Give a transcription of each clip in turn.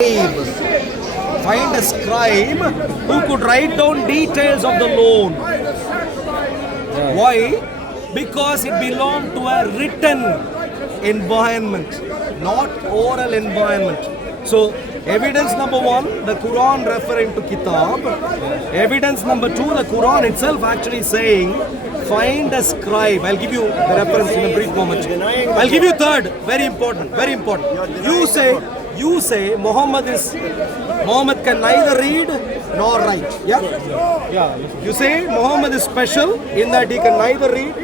Find a scribe who could write down details of the loan. Why? Because it belonged to a written environment, not oral environment. So, evidence number one, the Quran referring to Kitab. Evidence number two, the Quran itself actually saying, find a scribe. I'll give you the reference in a brief moment. I'll give you third, very important, very important. You say Muhammad can neither read nor write. Yeah? You say Muhammad is special in that he can neither read.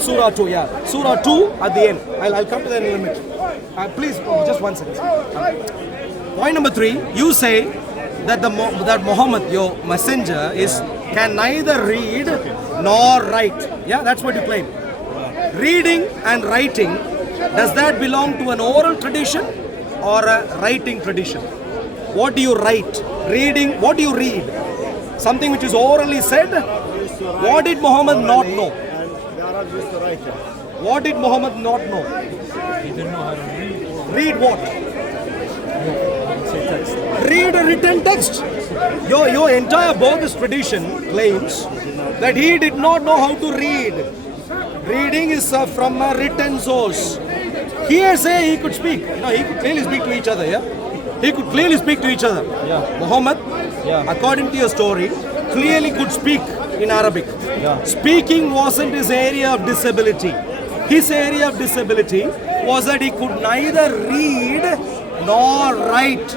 Surah 2, Surah 2 at the end. I'll come to that in a minute. Please, just 1 second. Point number 3, you say that that Muhammad, your messenger, can neither read nor write. Yeah, that's what you claim. Reading and writing, does that belong to an oral tradition or a writing tradition? What do you write? Reading, what do you read? Something which is orally said? What did Muhammad not know? What did Muhammad not know? He didn't know how to read. Read what? Read a written text. Your entire bogus tradition claims that he did not know how to read. Reading is from a written source. Here say he could speak. He could clearly speak to each other. Yeah, he could clearly speak to each other. Yeah. Muhammad, according to your story, clearly could speak in Arabic. Yeah. Speaking wasn't his area of disability. His area of disability was that he could neither read nor write,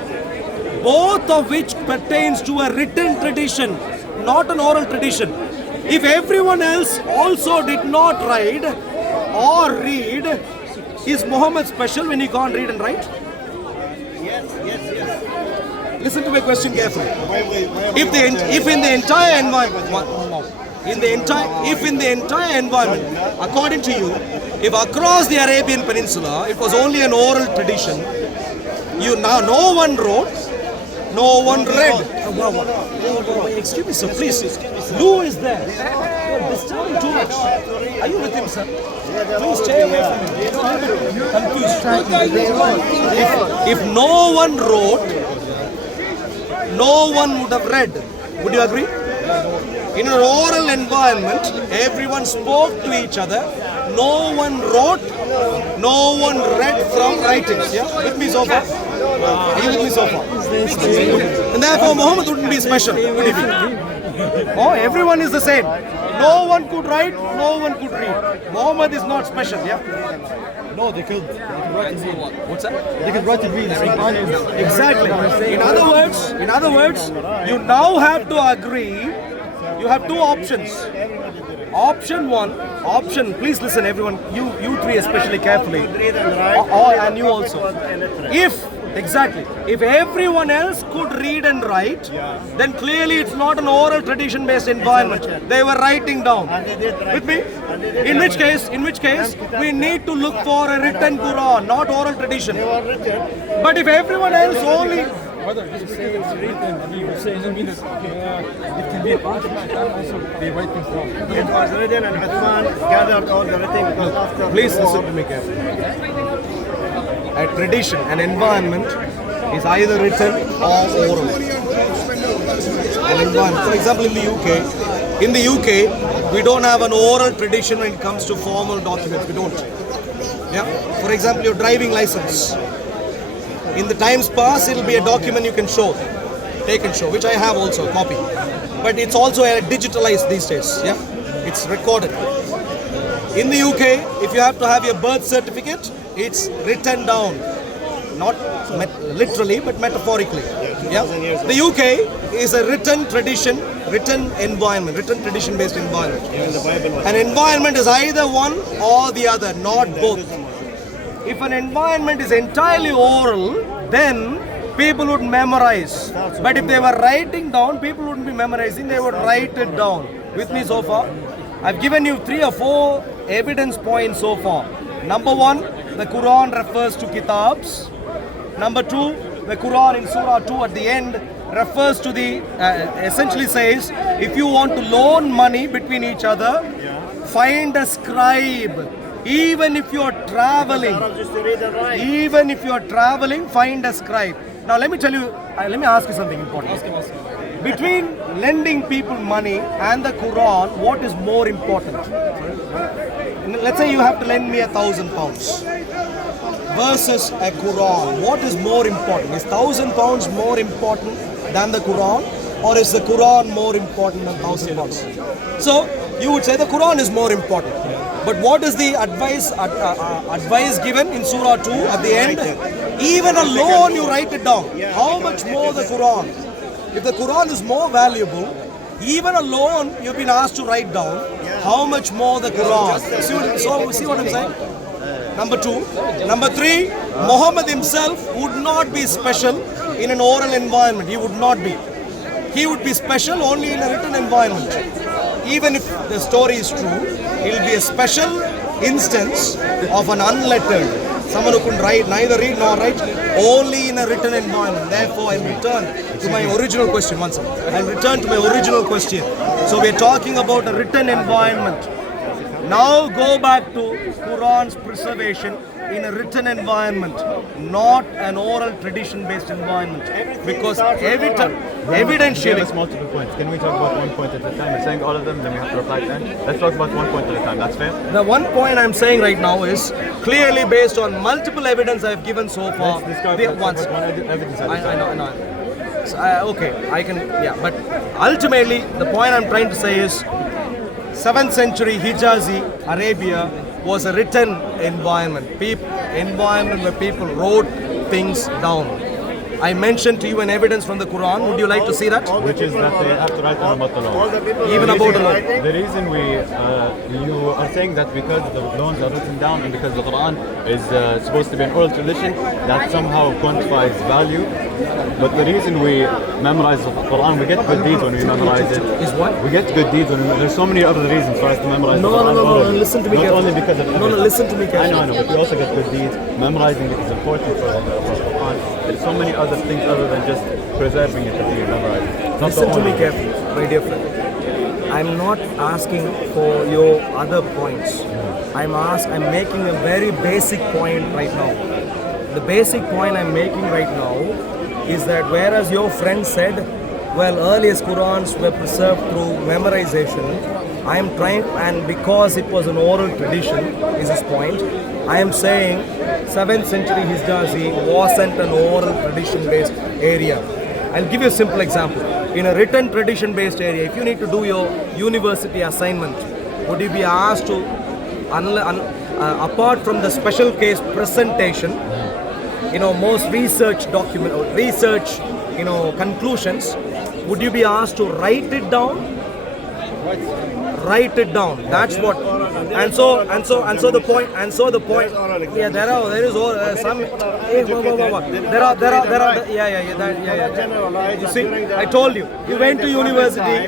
both of which pertains to a written tradition, not an oral tradition. If everyone else also did not write or read, is Muhammad special when he can't read and write? Yes. Listen to my question carefully. If in the entire environment, according to you, if across the Arabian Peninsula it was only an oral tradition, no one wrote, no one read. Excuse me, sir, please. Lou is there. You're disturbing too much. Are you with him, sir? Please stay away from him. Confused. If no one wrote, no one would have read. Would you agree? In an oral environment, everyone spoke to each other. No one wrote, no one read from writings. Yeah? With me so far? Are you with me so far? And therefore Muhammad wouldn't be special, would he be? Oh, everyone is the same. No one could write, no one could read. Muhammad is not special, yeah? No, they could write and read. What's that? They could write and read. Exactly. In other words, you now have to agree. You have two options. Option one, please listen everyone, you three especially carefully. And you also. If everyone else could read and write, then clearly it's not an oral tradition based environment. They were writing down. With me? In which case, we need to look for a written Quran, not oral tradition. But if everyone else only... Brother, just say it's written. I mean, you say doesn't mean it can be a part of it and also they write things down. It was written and Uthman gathered all the writing because after... Please listen to me carefully. A tradition, an environment is either written or oral. An environment. For example, in the UK, we don't have an oral tradition when it comes to formal documents. We don't. Yeah. For example, your driving license. In the times past, it will be a document you can show, take and show, which I have also, a copy. But it's also digitalized these days, yeah? It's recorded. In the UK, if you have to have your birth certificate, it's written down. Not literally, but metaphorically. Yeah? The UK is a written tradition, written environment, written tradition-based environment. An environment is either one or the other, not both. If an environment is entirely oral, then people would memorize. But if they were writing down, people wouldn't be memorizing, they would write it down. With me so far? I've given you 3 or 4 evidence points so far. Number 1, the Quran refers to kitabs. Number 2, the Quran in Surah 2 at the end refers to essentially says, if you want to loan money between each other, find a scribe Even if you are traveling, find a scribe. Now let me tell you, let me ask you something important. Between lending people money and the Quran, what is more important? Let's say you have to lend me £1,000 versus a Quran. What is more important? Is £1,000 more important than the Quran, or is the Quran more important than £1,000? So you would say the Quran is more important. But what is the advice given in Surah 2 at the end? Even a loan, you write it down. How much more the Quran? If the Quran is more valuable, even a loan you've been asked to write down, how much more the Quran? See what I'm saying? Number 2. Number 3, Muhammad himself would not be special in an oral environment. He would not be. He would be special only in a written environment. Even if the story is true, it will be a special instance of an unlettered, someone who can write, neither read nor write, only in a written environment. Therefore, I'll return to my original question. One second. I'll return to my original question. So we're talking about a written environment. Now go back to Quran's preservation in a written environment, not an oral tradition-based environment. Because evidentially, There's multiple points. Can we talk about one point at a time? You're saying all of them, then we have to reply then. Let's talk about one point at a time. That's fair. the one point I'm saying right now is clearly based on multiple evidence I've given so far. Let's discard Once. one evidence at a time. I know. So, okay, I can, but ultimately the point I'm trying to say is 7th century Hijazi, Arabia was a written environment. Environment where people wrote things down. I mentioned to you an evidence from the Quran. Would you like to see that? Which is that they have to write down about the law. Even about the law. The reason you are saying that because the loans are written down and because the Quran is supposed to be an oral tradition, that somehow quantifies value. But the reason we memorize the Quran, we get good deeds when we memorize it. Is what? We get good deeds when there's so many other reasons for us to memorize the Quran. No, listen to me Not carefully. only because of Listen to me carefully. I know, but we also get good deeds. Memorizing it is important for the Quran. There's so many other things other than just preserving it that you memorize. Listen to me carefully, my dear friend. I'm not asking for your other points. I'm making a very basic point right now. The basic point I'm making right now is that whereas your friend said, well, earliest Qurans were preserved through memorization, I am trying, and because it was an oral tradition, is his point, I am saying 7th century Hijazi wasn't an oral tradition-based area. I'll give you a simple example. In a written tradition-based area, if you need to do your university assignment, would you be asked to, apart from the special case presentation, most research document or research, conclusions, would you be asked to write it down? Write it down. That's what. And so the point. Yeah, there is some. You see, I told you. You went to university.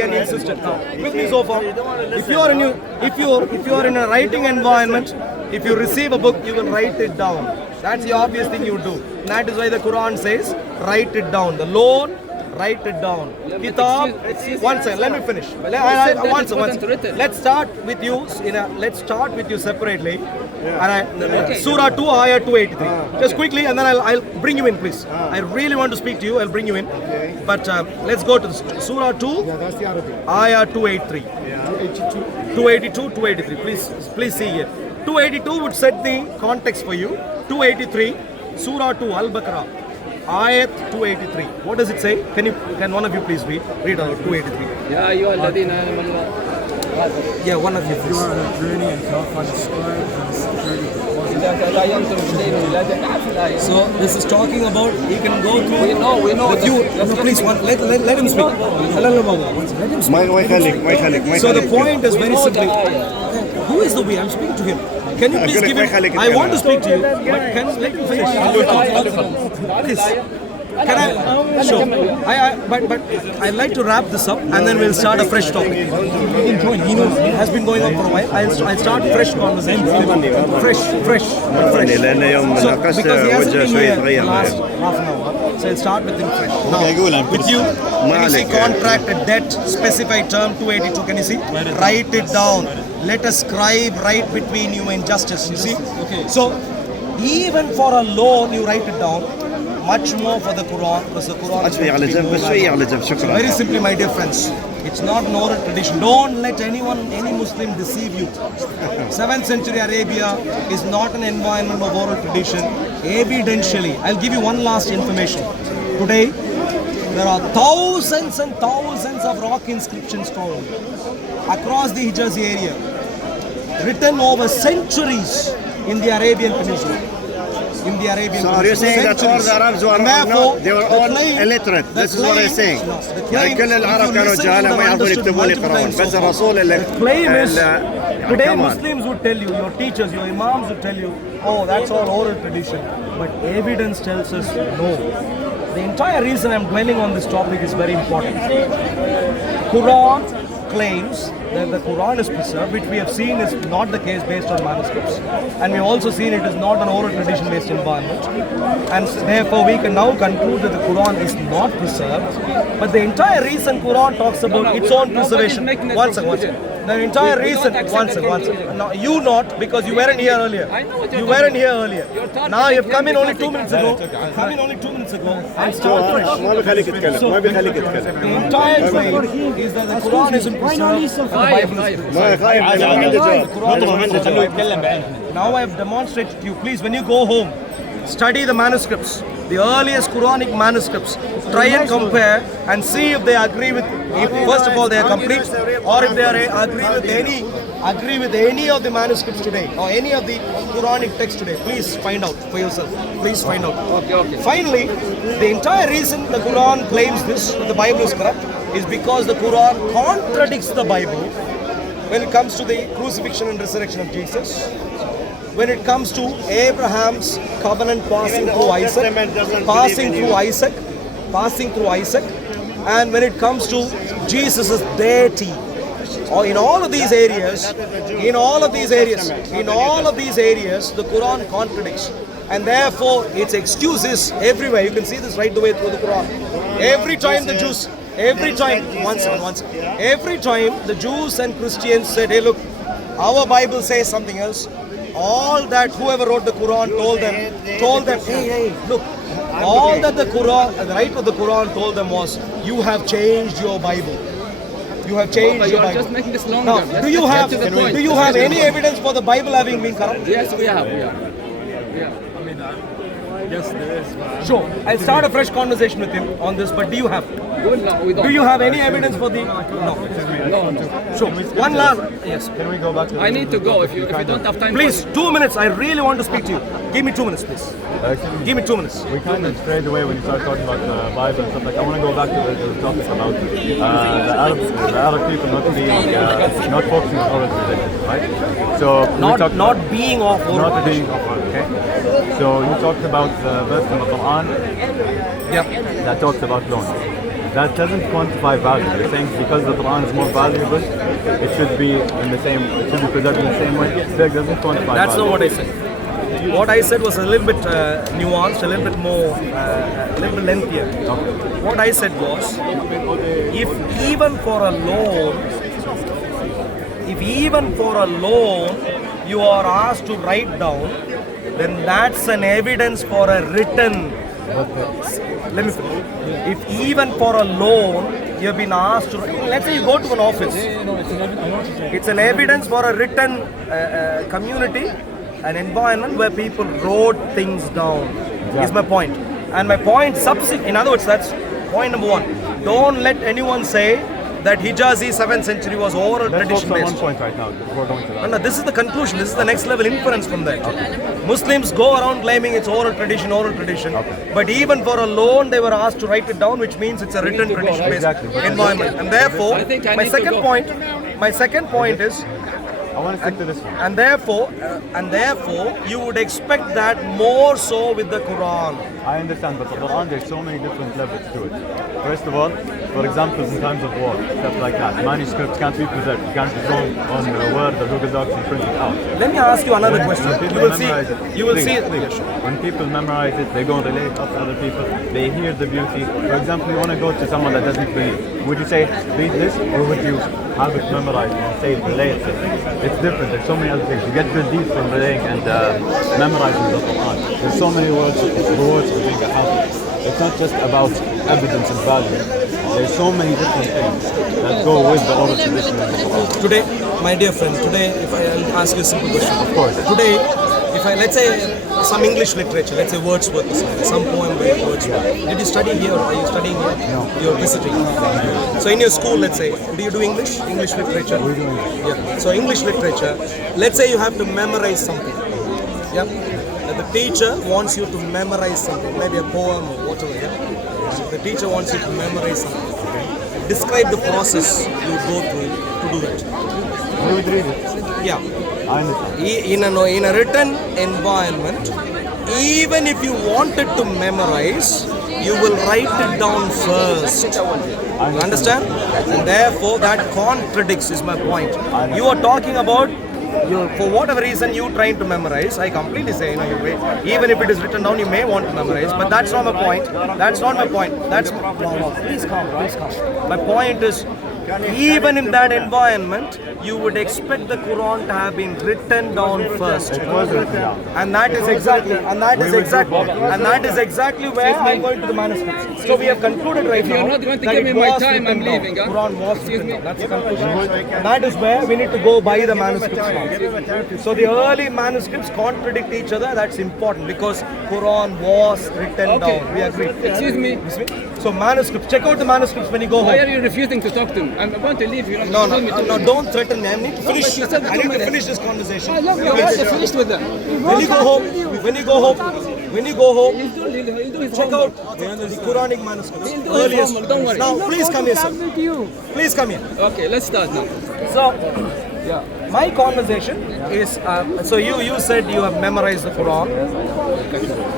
And insisted. Now, with me so far. If you are in a writing environment, if you receive a book, you will write it down. That's the obvious thing you do. That is why the Quran says, write it down. The loan, write it down. Kitab, one second, let me finish. Once. Let's start with you separately. Surah 2, Ayah 283. Just quickly, and then I'll bring you in, please. I really want to speak to you. I'll bring you in. But let's go to Surah 2, Ayah 283. 282, 283. Please see here. 282 would set the context for you. 283, Surah 2, Al-Baqarah, Ayat 283. What does it say? Can one of you please read? Read out 283. Yeah, one of you please. You are on a journey and cannot find a scribe and security deposit. So this is talking about you can go through. We know. Please, let him speak. Let him speak. So the point is very simply. Who is the we? I'm speaking to him. Can you please give him? I want to speak to you, but let him finish. Please. Can I? Sure. But I'd like to wrap this up and then we'll start a fresh topic. He can join. He knows. It has been going on for a while. I'll start fresh conversation. Fresh. So, because he hasn't been here the last half an hour. So I'll start with him fresh. Now, with you, can you see contract, a debt, specified term 282? Can you see? Write it down. let a scribe write between you in justice. You see? So, even for a loan, you write it down. Much more for the Quran, because the Quran is شوي على جنب بس شوي على جنب شكرا. very simply, my dear friends, it's not an oral tradition. Don't let any Muslim deceive you. 7th century Arabia is not an environment of oral tradition. Evidentially, I'll give you one last information. Today, there are thousands and thousands of rock inscriptions found across the Hijaz area, written over centuries in the Arabian Peninsula. In the Arabian So are you saying that all the Arabs were not, they were all illiterate? This is what I'm saying. يعني كل العرب كانوا جهلة ما يعرفون يكتبون يقرؤون بس الرسول اللي claim is today Muslims would tell you, your teachers, your imams would tell you, oh, that's all oral tradition. But evidence tells us no. The entire reason I'm dwelling on this topic is very important. Quran claims that the Quran is preserved, which we have seen is not the case based on manuscripts. And we've also seen it is not an oral tradition based environment. And therefore we can now conclude that the Quran is not preserved. But the entire reason Quran talks about its own preservation. One second. The entire reason, one second. No, you not, because you weren't here earlier. I know what you you're weren't talking here earlier. Now you've come in only 2 minutes ago. Come in only 2 minutes ago. ما بيخليك تتكلم ما بيخليك تتكلم. The entire claim is that the Quran isn't preserved and the Bible is preserved. ما خايف أنا ما عندي جواب. Now I have demonstrated to you. Please, when you go home, study the manuscripts, the earliest Quranic manuscripts. Try and compare and see if they agree with, if first of all they are complete, or if they are agree with any of the manuscripts today, or any of the Quranic texts today. Please find out for yourself. Please find out. Okay. Finally, the entire reason the Quran claims this, that the Bible is corrupt, is because the Quran contradicts the Bible when it comes to the crucifixion and resurrection of Jesus, when it comes to Abraham's covenant passing through Isaac, and when it comes to Jesus' deity. Or in all of these areas, the Quran contradicts. And therefore, its excuses everywhere. You can see this right the way through the Quran. Every time the Jews, every time the Jews and Christians said, hey look, our Bible says something else. All that whoever wrote the Quran told them, hey, look, all that the Quran, the right of the Quran told them was, you have changed your Bible. You have changed your Bible. Just making this longer. Now, do you have any evidence for the Bible having been corrupted? Yes, we have. I mean, yes, there is. Sure. I'll start a fresh conversation with him on this, but do you have? No, we don't. Do you have any evidence for the... No. Sure. One last... Yes. Can we go back to I need to go if you don't have time. Please, 2 minutes. I really want to speak to you. Give me 2 minutes, please. Give me 2 minutes. We kind of strayed away when you started talking about the Bible and stuff like. I want to go back to the topic about the Arab people not focusing on oral tradition, right? So Not being of oral not being of oral. Okay. So you talked about the verse in the Quran that talks about loan. That doesn't quantify value. You're saying because the Quran is more valuable, it should be preserved in the same way. That doesn't quantify That's value. not what I said. What I said was a little bit nuanced, a little bit more, a little bit lengthier. Okay. What I said was, if even for a loan, you are asked to write down, then that's an evidence for a written. Let me finish. If even for a loan you have been asked to, let's say you go to an office, it's an evidence for a written community, an environment where people wrote things down. Is my point. And my point, in other words, that's point number one. Don't let anyone say that Hijazi 7th century was oral tradition Let's based. focus on one point right now before going to that. No, this is the conclusion. This is the next level inference from that. Muslims go around claiming it's oral tradition. But even for a loan, they were asked to write it down, which means it's a written tradition-based environment. And therefore, my second point is, I want to stick to this one. and therefore, you would expect that more so with the Quran. I understand, but the Quran, there's so many different levels to it. First of all, for example, in times of war, stuff like that, manuscripts can't be preserved. You can't just go on Word or Google Docs and print it out. Let me ask you another question. You will see. When people memorize it, they go and relate it to other people. They hear the beauty. For example, you want to go to someone that doesn't believe. Would you say, read this, or would you have it memorized and say it relates it? it's different. There's so many other things. You get good deeds from reading and memorizing the Quran. There's so many rewards for being a hafiz. It's not just about evidence and value. There's so many different things that go with the oral tradition of the Quran. Today, my dear friend, today, if I'll ask you a simple question. Of course. Today, if I, let's say, some English literature, let's say Wordsworth or something, some poem by Wordsworth. Did you study here or are you studying here? No. You're visiting. So in your school, let's say, do you do English? English literature? We do English. Yeah. So English literature, let's say you have to memorize something. Yeah. And the teacher wants you to memorize something, maybe a poem or whatever. Yeah. The teacher wants you to memorize something. Describe the process you go through to do that. We would read it. Yeah. I understand. In a written environment, even if you wanted to memorize, you will write it down first. You understand? And therefore, that contradicts is my point. You are talking about, for whatever reason you trying to memorize. I completely say, even if it is written down, you may want to memorize, but that's not my point. That's not my point. That's no. Please calm. My point is, even in that environment, you would expect the Quran to have been written down first. It was written down. And that is exactly where I'm going to the manuscripts. So we have concluded right now. If you're not going to that give it me my was time, I'm written down. leaving. Huh? Quran was Excuse written me. down. That's the conclusion. And that is where we need to go by the manuscripts now. So the early manuscripts contradict each other. That's important because Quran was written down. We agree. Excuse me. So manuscripts. Check out the manuscripts when you go Why are home. you refusing to talk to me? I'm going to leave. You're not No, telling me to leave. don't threaten me. I need to finish. but you said I need 2 to minutes. finish this conversation. Look, you're already finished with them. When you go home, He'll do his check homework. out the Quranic manuscripts. He'll do his Earliest. homework, don't worry. Now, please come here, sir. Please come here. Okay, let's start now. So, my conversation is, so you said you have memorized the Quran.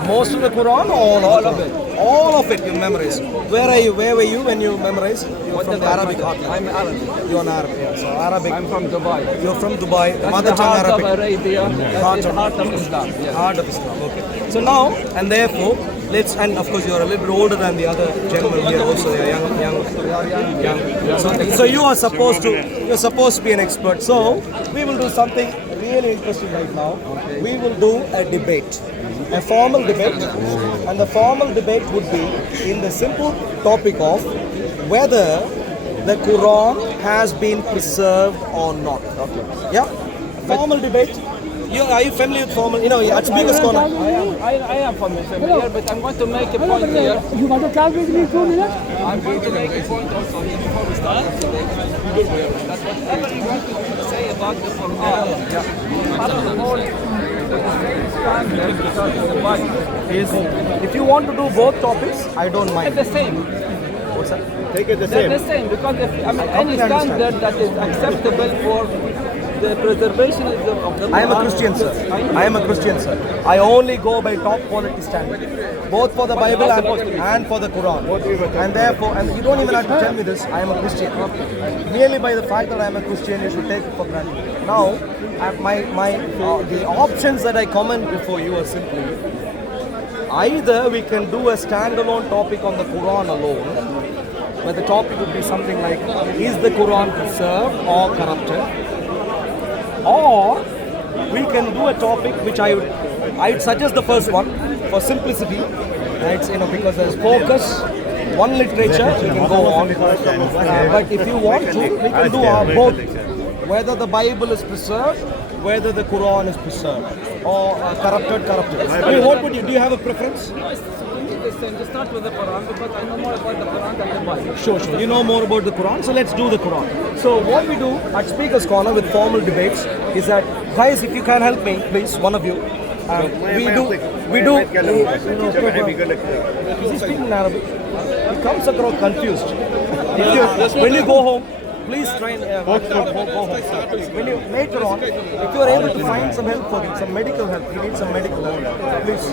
Most of the Quran or all of it? All of it you memorized. Where were you when you memorized? You're from the Arabic heartland. I'm Arab. You're an Arab, yeah. So Arabic. I'm from Dubai. You're from Dubai. That's Mother the tongue heart Arabic. of Arabia. That's the heart of Islam. Yes. Heart of Islam. Okay. So now and therefore, and of course you're a little bit older than the other gentlemen here also. They're young. So you're supposed to be an expert. So we will do something really interesting right now. We will do a debate, a formal debate, and the formal debate would be in the simple topic of whether the Quran has been preserved or not. Okay. Yeah. Formal debate. Are you familiar with formal? At Speaker's Corner. I am familiar, but I'm going to make a point here. You want to talk with me 2 minutes? I'm going to make a point also here before we start. So they can that whatever you want to say about the Quran, part of the whole standard because of the Bible. If you want to do both topics, I don't It's mind. the same. What's that? Take it the They're same. the same because any completely standard that is acceptable for the preservation of the I am a Christian, sir. I only go by top quality standard, both for the Bible and for the Quran. And therefore, and you don't even have to tell me this, I am a Christian. Merely by the fact that I am a Christian, you should take it for granted. Now, the options that I comment before you are simply, either we can do a standalone topic on the Quran alone, where the topic would be something like, is the Quran preserved or corrupted? Or we can do a topic which I'd suggest the first one for simplicity. It's because there's focus, one literature we can go on. But if you want to, we can do both. Whether the Bible is preserved, whether the Quran is preserved, or corrupted. What would you? Do you have a preference? The same. Just start with the Quran because I know more about the Quran than the Bible. Sure. You know more about the Quran, so let's do the Quran. So what we do at Speaker's Corner with formal debates is that, guys, if you can help me, please, one of you, we do. Is he speaking in Arabic? He comes across confused. When you go home, please try and go home. When you later on, if you are able to find some help for him, some medical help, he needs some medical help. Please.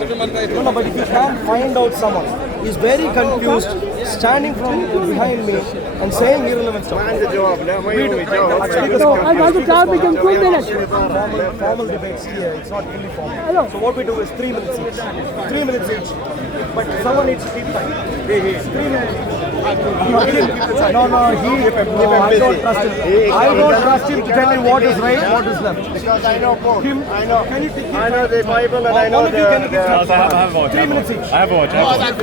No, but if you can't find out someone, he's very confused, standing from behind me and saying irrelevant stuff. No, I want to talk with him 2 minutes. Formal debates here, it's not really formal. Hello. So what we do is 3 minutes each. 3 minutes each. But someone needs to keep time. 3 minutes. No, I don't trust him. I don't trust him to tell me what is right, what is left. Because I know both. Him, I know. can you I know the Bible and I know one of you can give the. me I have a watch. 3 minutes each. I have a watch. I have a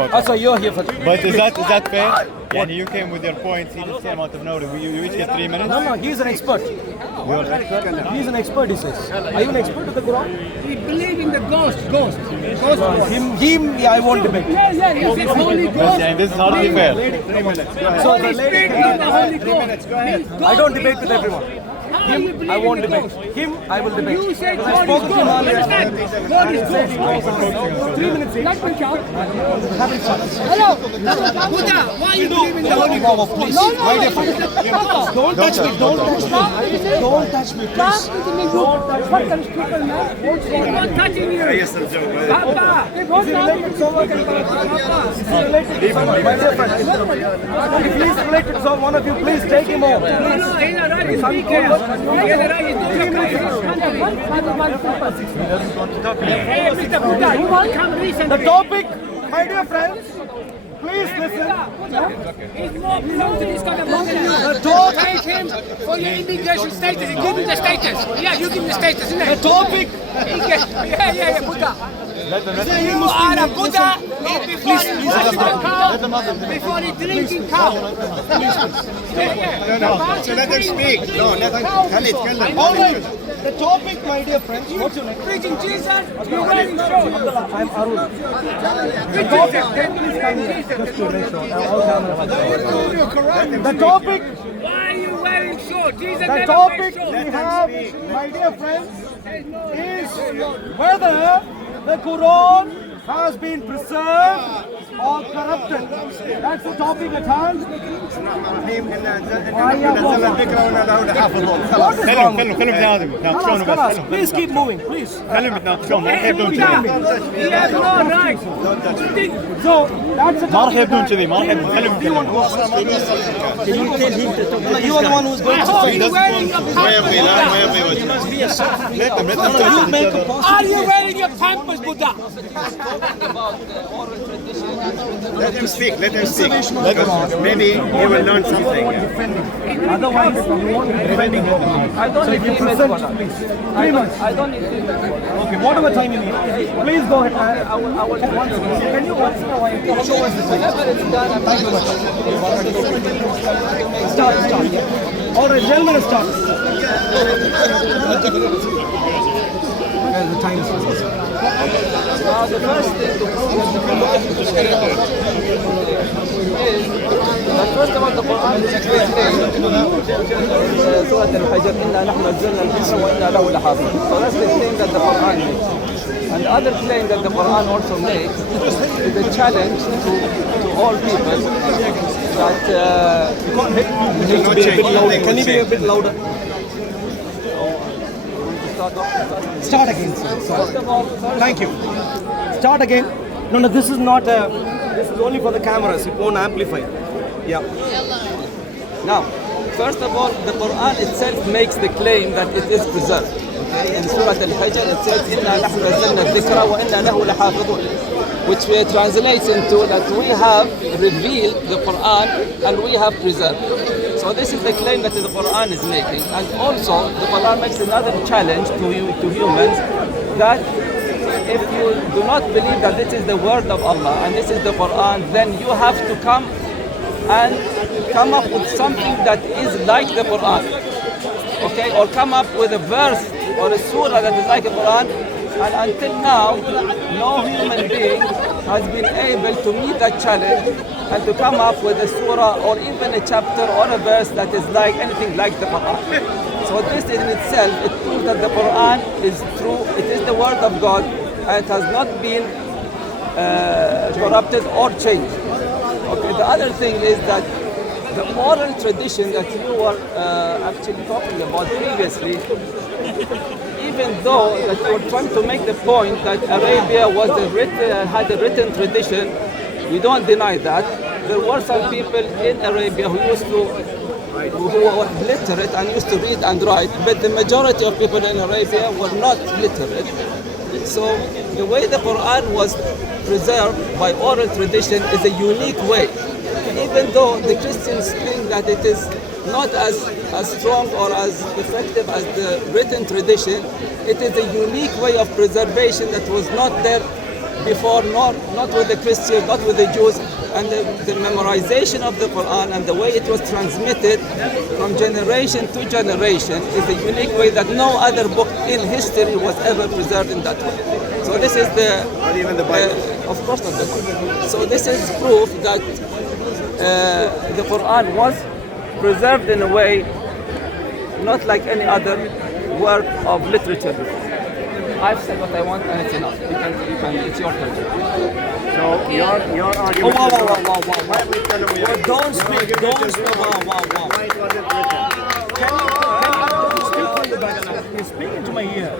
watch. Also, you're here for. But is that fair? Yeah, you came with your points. He did the same amount of notice. You each get 3 minutes. No, he's an expert. He's an expert, he says. Are you an expert of the Quran? We believe in the ghost. Him, yeah, I won't debate. Yeah, he says Holy Ghost. Yeah, this is hardly fair. So the Holy lady, Spirit means the Holy Ghost. I don't debate with everyone. How you believe I won't in the debate. ghost? Him, I will debate. You say Because I God spoke is to him ghost. earlier. Understand? God is ghost. 3 minutes each. Let me count. Having fun. Hello. Buddha, why you believe in the Holy Ghost? Please. No, My dear friend. Don't touch me. Don't touch me. Don't touch me, please. I'm not touching you. Papa. Is he related to someone? Is he related to someone? My dear friend. If he is related to someone, one of you, please take him home. No, he's a right speaker. He's a right Hey, Mr. Buddha, you want to come recently? The topic, my dear friends, please listen. He's more close to this kind of money. The topic, Take him for your immigration status. Give him the status. Yeah, you give him the status, isn't the it? topic. Yeah, Buddha. You are a Buddha before he watching the cow, before he drinking cow. So let them speak. No, let them. All right. The topic, my dear friends, what's your name? Preaching Jesus, you're wearing shorts. I'm Arun. The topic, the topic, Why are you wearing shorts? Jesus the never topic wears we shorts. have, my dear friends, is whether the Quran has been preserved or corrupted. That's the topic at hand. What is wrong? خلهم يتناقشون Khalas, بس. please keep moving, please. خلهم يتناقشون ما راح Hey, يبدون Buddha, كذي. he has no right to think. So, that's the ما راح topic. يبدون كذي ما راح يبدون خلهم يتكلمون. You are the one who's going to Oh, speak. you're wearing your pampers, You make a Buddha. possible. Are you wearing your pampers, Buddha? Let him speak. Let him speak. Maybe he will learn something. Otherwise, you won't be defending him. I don't So need if you 3 minutes. present, Buddha. please. 3 minutes. I don't need 3 minutes. Okay, whatever time you need. Please go ahead. I will Can you once in a while show us the time? Whenever it's done, I'm Thank you much. Start. All right, gentlemen, start. The time is Now, the first thing to prove that the Quran is that first of all, the Quran is Surah Al-Hajj, إِنَّا نَحْنُ نَزَّلْنَا الذِّكْرَ وَإِنَّا لَهُ لَحَافِظُونَ. So that's the claim that the Quran makes. And the other claim that the Quran also makes is a challenge to all people that Can you be a bit louder? Start again, sir. Thank you. Start again. No, this is not a. This is only for the cameras. It won't amplify. Yeah. Now, first of all, the Quran itself makes the claim that it is preserved. Okay? In Surah Al-Hajj, it says, إِنَّا نَحْنُ نَزَّلْنَا الذِّكْرَ وَإِنَّا لَهُ لَحَافِظُونَ, which translates into that we have revealed the Quran and we have preserved it. So this is the claim that the Quran is making. And also, the Quran makes another challenge to humans that if you do not believe that this is the word of Allah and this is the Quran, then you have to come up with something that is like the Quran, okay, or come up with a verse or a surah that is like the Quran. And until now, no human being has been able to meet that challenge and to come up with a surah or even a chapter or a verse that is like anything like the Quran. So this in itself, it proves that the Quran is true, it is the word of God, and it has not been corrupted or changed. Okay, the other thing is that the oral tradition that you were actually talking about previously, even though that you were trying to make the point that Arabia was had a written tradition, we don't deny that. There were some people in Arabia who were literate and used to read and write, but the majority of people in Arabia were not literate. So the way the Quran was preserved by oral tradition is a unique way. Even though the Christians think that it is not as strong or as effective as the written tradition, it is a unique way of preservation that was not there before, not with the Christians, not with the Jews. And the memorization of the Quran and the way it was transmitted from generation to generation is a unique way that no other book in history was ever preserved in that way. So this is Not even the Bible. of course not the Bible. So this is proof that the Quran was preserved in a way not like any other work of literature before. I've said what I want and it's enough. It's your turn. So your argument. Don't speak. Why it wasn't written? Speak from the back. You're speaking to my ear.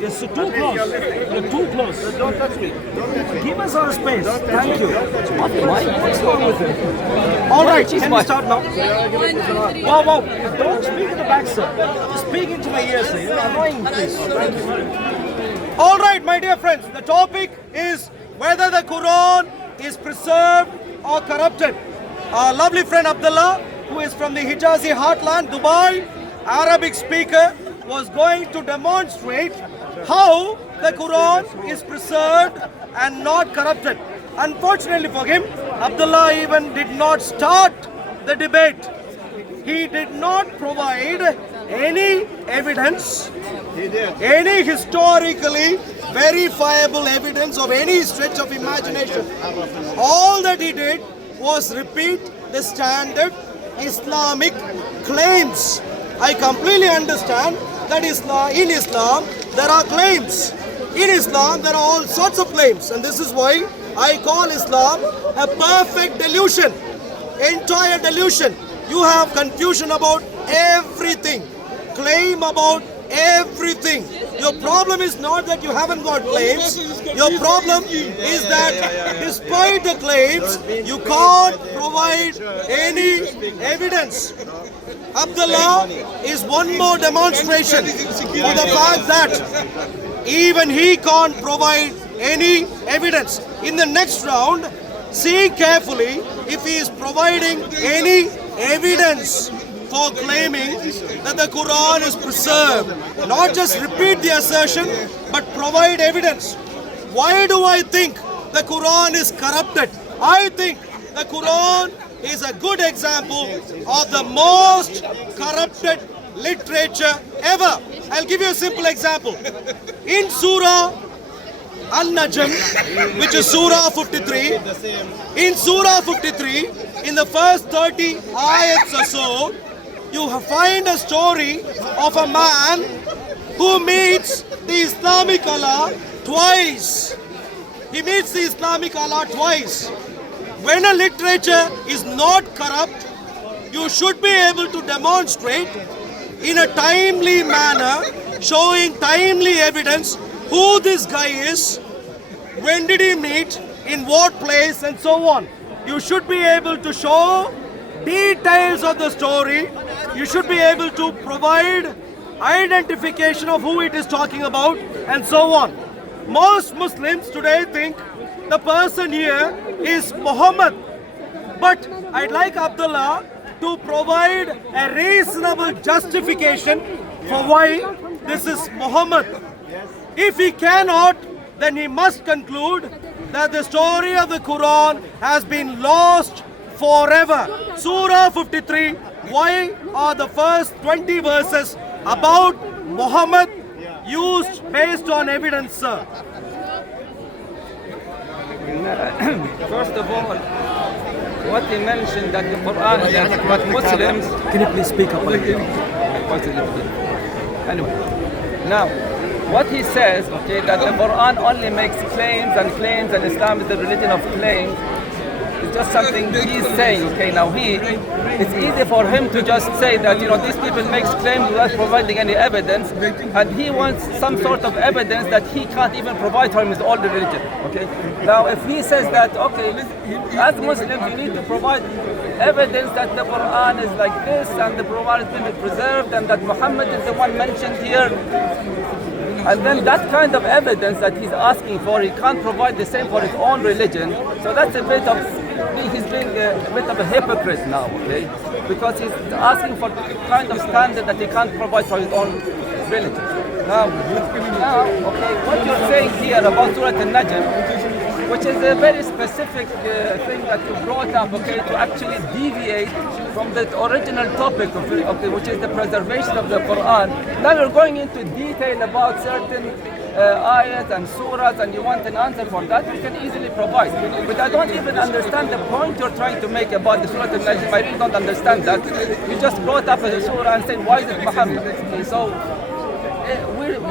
You're too close. You're too close. Don't touch me. Don't touch me. Give us our space. Thank you. What's wrong with it? All right, can we start now? Wow. Don't speak in the back, sir. Speak into my ear, sir. You're annoying, please. Thank you. All right, my dear friends. The topic is whether the Quran is preserved or corrupted. Our lovely friend Abdullah, who is from the Hijazi heartland, Dubai, Arabic speaker, was going to demonstrate how the Quran is preserved and not corrupted. Unfortunately for him, Abdullah even did not start the debate. He did not provide any evidence, any historically verifiable evidence of any stretch of imagination. All that he did was repeat the standard Islamic claims. I completely understand that in Islam there are claims. In Islam there are all sorts of claims, and this is why I call Islam a perfect delusion, entire delusion. You have confusion about everything, claim about everything. Your problem is not that you haven't got claims. Your problem is that despite the claims, you can't provide any evidence. Abdullah is one more demonstration for the fact that even he can't provide any evidence. In the next round, see carefully if he is providing any evidence for claiming that the Quran is preserved. Not just repeat the assertion, but provide evidence. Why do I think the Quran is corrupted? I think the Quran is a good example of the most corrupted literature ever. I'll give you a simple example. In Surah Al-Najm, which is Surah 53, in Surah 53, in the first 30 ayats or so, you find a story of a man who meets the Islamic Allah twice. He meets the Islamic Allah twice. When a literature is not corrupt, you should be able to demonstrate in a timely manner, showing timely evidence who this guy is, when did he meet, in what place, and so on. You should be able to show details of the story. You should be able to provide identification of who it is talking about, and so on. Most Muslims today think the person here is Muhammad. But I'd like Abdullah to provide a reasonable justification for why this is Muhammad. If he cannot, then he must conclude that the story of the Quran has been lost forever. Surah 53, why are the first 20 verses about Muhammad used based on evidence, sir? First of all, what he mentioned that the Quran, that Muslims. Can you please speak up a little? Anyway, now what he says, okay, that the Quran only makes claims and Islam is the religion of claims. It's just something he's saying, okay, now it's easy for him to just say that, these people make claims without providing any evidence, and he wants some sort of evidence that he can't even provide for him with all the religion, okay? Now, if he says that, okay, as Muslims, you need to provide evidence that the Quran is like this, and the Quran has been preserved, and that Muhammad is the one mentioned here, And then that kind of evidence that he's asking for, he can't provide the same for his own religion. So that's a bit of, he's being a bit of a hypocrite now, okay? Because he's asking for the kind of standard that he can't provide for his own religion. Now, okay, what you're saying here about Surah Al-Najm, which is a very specific thing that you brought up, okay, to actually deviate from the original topic of it, okay, which is the preservation of the Quran. Now you're going into detail about certain ayat and surahs, and you want an answer for that, we can easily provide. But I don't even understand the point you're trying to make about the Surah Al-Najm. I really don't understand that. You just brought up a surah and said, why is it Muhammad? Okay, so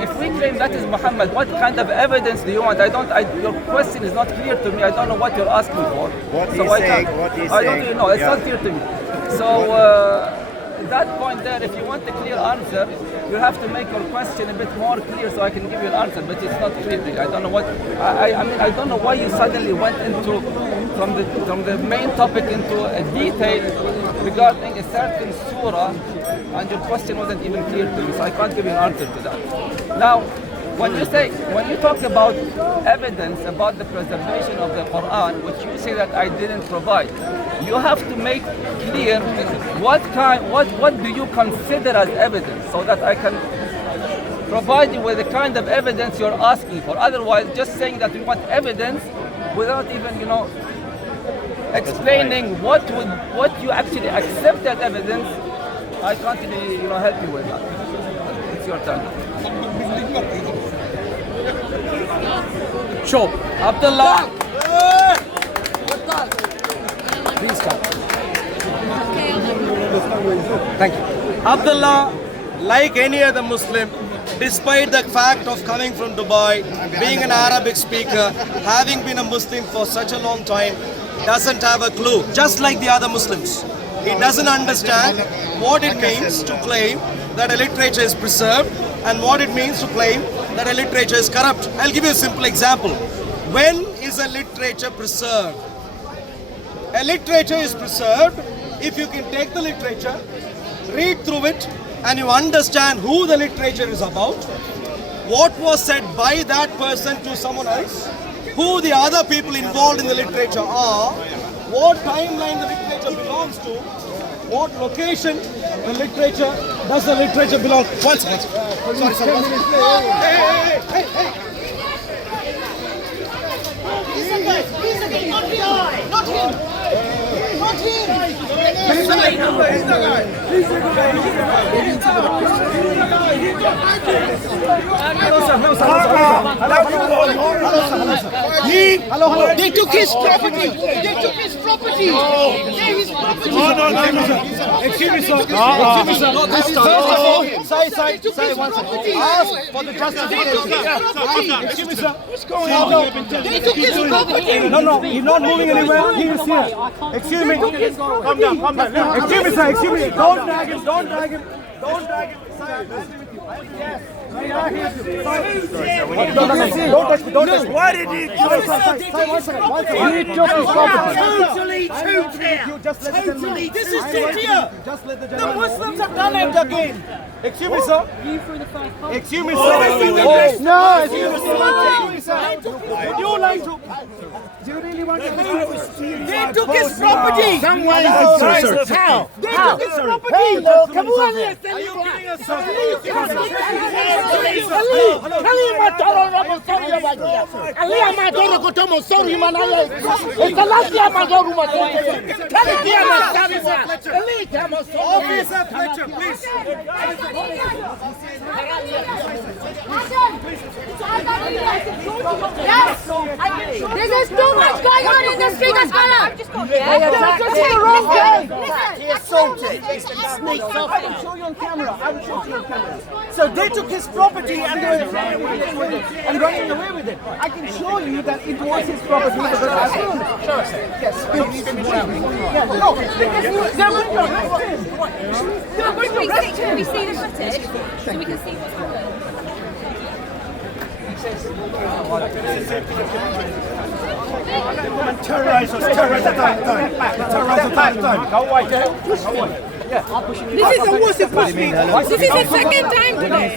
if we claim that is Muhammad, what kind of evidence do you want? Your question is not clear to me. I don't know what you're asking for. What so he's saying, I don't even know. It's not clear to me. So at that point there, if you want a clear answer, you have to make your question a bit more clear so I can give you an answer. But it's not clear to me. I don't know what. I mean, I don't know why you suddenly went into from the main topic into a detail regarding a certain surah, and your question wasn't even clear to me, so I can't give you an answer to that. Now, when you talk about evidence about the preservation of the Quran, which you say that I didn't provide, you have to make clear what do you consider as evidence, so that I can provide you with the kind of evidence you're asking for. Otherwise, just saying that we want evidence without even, explaining what you actually accept as evidence, I can't really, help you with that. It's your turn. Sure. Abdullah. Please stop. Thank you. Abdullah, like any other Muslim, despite the fact of coming from Dubai, being an Arabic speaker, having been a Muslim for such a long time, doesn't have a clue, just like the other Muslims. He doesn't understand what it means to claim that a literature is preserved and what it means to claim that a literature is corrupt. I'll give you a simple example. When is a literature preserved? A literature is preserved if you can take the literature, read through it, and you understand who the literature is about, what was said by that person to someone else, who the other people involved in the literature are, what timeline the literature belongs to, what location the literature, does the literature belong to. One second. Sorry. Hey. He's a guy, not him. Not him. He's the guy. Hello. They took his property. No. Excuse me, sir. Say one second. Ask for the justification. Excuse me, sir. What's going on? They took his property. No. He's not moving anywhere. He is here. Excuse me. Calm down. Excuse me, sir. Don't drag him. Yes. Don't touch me. Why did he do it? He took his property. Totally. This is India. The Muslims have done it again. Excuse me, sir. Excuse me, sir. No, excuse me, sir. Would you like to? Do you really want to? They took his property. Someone. How? They took his property. Come on. Are you kidding us? Officer Fletcher, please. Yes! This is too much going on in the street, I've just got here. This is the wrong way. He assaulted. I will show you on camera. So they took his property and running away with it. I can show you that it was his property because I filmed it. Sure. Yes. They're going to arrest him. Can we see the footage so we can see what's happened? Terrorize us. Go away. This is the worst you push me. This is the second time today.